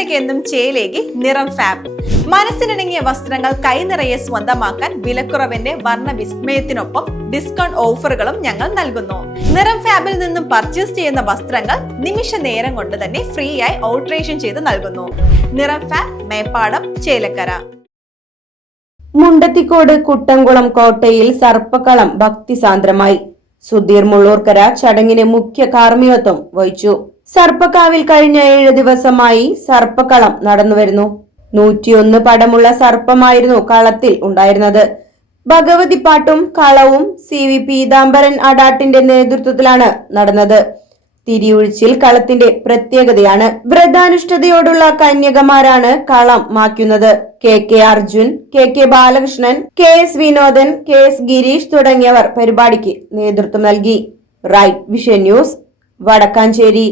കൈനിറയ്ക്കെന്നും ചേലേക്ക് നിറം ഫാബ്. മനസ്സിനിണങ്ങിയ വസ്ത്രങ്ങൾ കൈനിറയെ സ്വന്തമാക്കാൻ വിലക്കുറവിന്റെ വർണ്ണ വിസ്മയത്തിനൊപ്പം ഡിസ്കൗണ്ട് ഓഫറുകളും ഞങ്ങൾ നൽകുന്നു. നിറം ഫാബിൽ നിന്നും പർച്ചേസ് ചെയ്യുന്ന വസ്ത്രങ്ങൾ നിമിഷ നേരം കൊണ്ട് തന്നെ ഫ്രീ ആയി ഓൾട്ടറേഷൻ ചെയ്ത് നൽകുന്നു. നിറം ഫാബ്, മേപ്പാടം, ചേലക്കര. മുണ്ടത്തിക്കോട് കുട്ടംകുളം കോട്ടയിൽ സർപ്പക്കളം ഭക്തിസാന്ദ്രമായി. സുധീർ മുള്ളൂർക്കര ചടങ്ങിന് മുഖ്യ കാർമ്മികത്വം വഹിച്ചു. സർപ്പക്കാവിൽ കഴിഞ്ഞ 7 ദിവസമായി സർപ്പക്കളം നടന്നുവരുന്നു. 101 പടമുള്ള സർപ്പമായിരുന്നു കളത്തിൽ ഉണ്ടായിരുന്നത്. ഭഗവതിപ്പാട്ടും കളവും CV പീതാംബരൻ അടാട്ടിന്റെ നേതൃത്വത്തിലാണ് നടന്നത്. തിരിയൊഴിച്ചിൽ കളത്തിന്റെ പ്രത്യേകതയാണ്. വ്രതാനുഷ്ഠതയോടുള്ള കന്യകമാരാണ് കളം മാക്കുന്നത്. KK Arjun, KK Balakrishnan, KS Vinodan, KS Girish തുടങ്ങിയവർ പരിപാടിക്ക് നേതൃത്വം നൽകി. Right Vision News, Vadakkanchery.